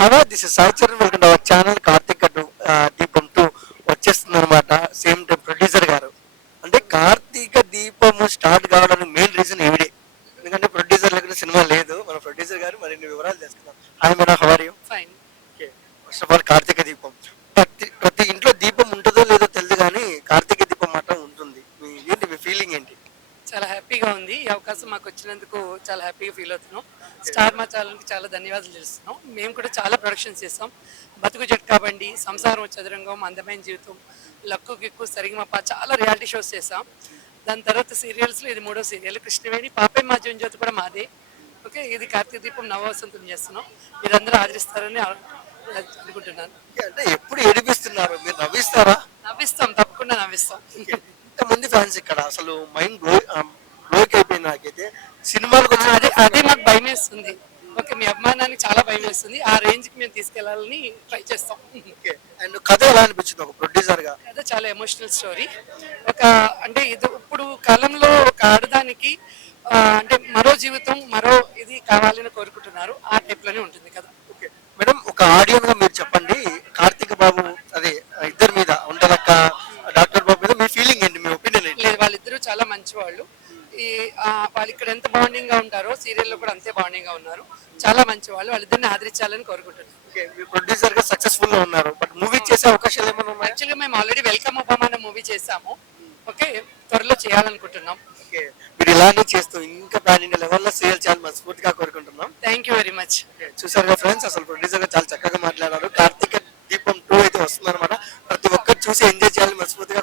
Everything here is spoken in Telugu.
Hello this is Sai Charan welcome to our channel Karthik అడ్డు దీపం 2 వచ్చేస్తుంది అనమాట. సేమ్ టైం ప్రొడ్యూసర్ గారు అంటే కార్తీక దీపము స్టార్ట్ కావడానికి మెయిన్ రీజన్ ఈవిడే. ఎందుకంటే ప్రొడ్యూసర్ లేకుండా సినిమా లేదు. మన ప్రొడ్యూసర్ గారు మరిన్ని వివరాలు తెలుసుకుందాం. Hi madam, how are you? Fine. Okay, first of all Karthika Deepam ప్రతి ఇంట్లో దీపం ఉంటుందో లేదో తెలియదు కానీ కార్తీక దీపం మాత్రం ఉంటుంది. మీ ఫీలింగ్ ఏంటి? చాలా హ్యాపీగా ఉంది. ఈ అవకాశం మాకు వచ్చినందుకు చాలా హ్యాపీగా ఫీల్ అవుతున్నాం. స్టార్ మా ఛానల్కి చాలా ధన్యవాదాలు తెలుస్తున్నాం. మేము కూడా చాలా ప్రొడక్షన్స్ చేస్తాం. బతుకు జట్కా బండి, సంసారం చదురంగం, అందమైన జీవితం, లక్కు గిక్కు, సరిగమప చాలా రియాలిటీ షోస్ చేసాం. దాని తర్వాత సీరియల్స్లో ఇది 3వ సీరియల్ కృష్ణవేణి, పాపే మా జీవన్ కూడా మాదే. ఓకే, ఇది కార్తీక దీపం నవవసంతం చేస్తున్నాం. మీరందరూ ఆదరిస్తారని అనుకుంటున్నాను. అంటే ఎప్పుడు ఏడిపిస్తున్నారు, మీరు నవ్విస్తారా? నవ్విస్తాం, తప్పకుండా నవ్విస్తాం. ఇంతమంది ఫ్యాన్స్ ఇక్కడ అసలు మైండ్ బ్లోక్ అయిపోయింది నాకైతే. సినిమాలకు అదే అదే మాకు భయం వేస్తుంది. ఓకే, మీ అభిమానానికి చాలా భయం వేస్తుంది. ఆ రేంజ్కి మేము తీసుకెళ్లాలని ట్రై చేస్తాం. అండ్ కథ ఎలా అనిపించింది ఒక ప్రొడ్యూసర్ గా? అదే చాలా ఎమోషనల్ స్టోరీ. అంటే ఇది ఇప్పుడు కాలంలో ఒక ఆడదానికి అంటే మరో జీవితం, మరో ఇది కావాలని కోరుకుంటున్నారు. ఆ టైప్ లోనే ఉంటుంది కదా. ఓకే మేడం, ఒక ఆడియన్ గా మీరు చెప్పండి, కార్తీక్ బాబు అదే ఇద్దరి మీద ఉండలక్క డాక్టర్ బాబు మీద మీ ఫీలింగ్ ఏంటి, మీ ఒపీనియన్ ఏంటి? లేదు, వాళ్ళిద్దరూ చాలా మంచి వాళ్ళు. వాళ్ళు ఇక్కడ ఎంత బాండింగ్ గా ఉంటారో సీరియల్లో కూడా అంతే బాండింగ్ గా ఉన్నారు. చాలా మంచి వాళ్ళు. వాళ్ళిద్దరిని ఆదరించాలని కోరుకుంటున్నాను. ఓకే, మీరు ప్రొడ్యూసర్ గా సక్సెస్ఫుల్ గా ఉన్నారు, బట్ మూవీ చేసే అవకాశాలు ఏమైనా ఉన్నాయా? యాక్చువల్గా మేము ఆల్రెడీ వెల్కమ్ ఒబామా అనే మూవీ చేసాము. ఓకే, త్వరలో చేయాలనుకుంటున్నాం. ఓకే, మీరు ఇలానే చేస్తూ ఇంకా పాన్ ఇండియా లెవెల్లో సీరియల్ చాలా మనస్ఫూర్తిగా కోరుకుంటున్నాం. Thank you very much. చూసారుగా ఫ్రెండ్స్, అసలు ప్రొడ్యూసర్ గా చాలా చక్కగా మాట్లాడారు. కార్తీక దీపం 2 అయితే వస్తుంది అనమాట. ప్రతి ఒక్కరు చూసి ఎంజాయ్ చేయాలని మనస్ఫూర్తిగా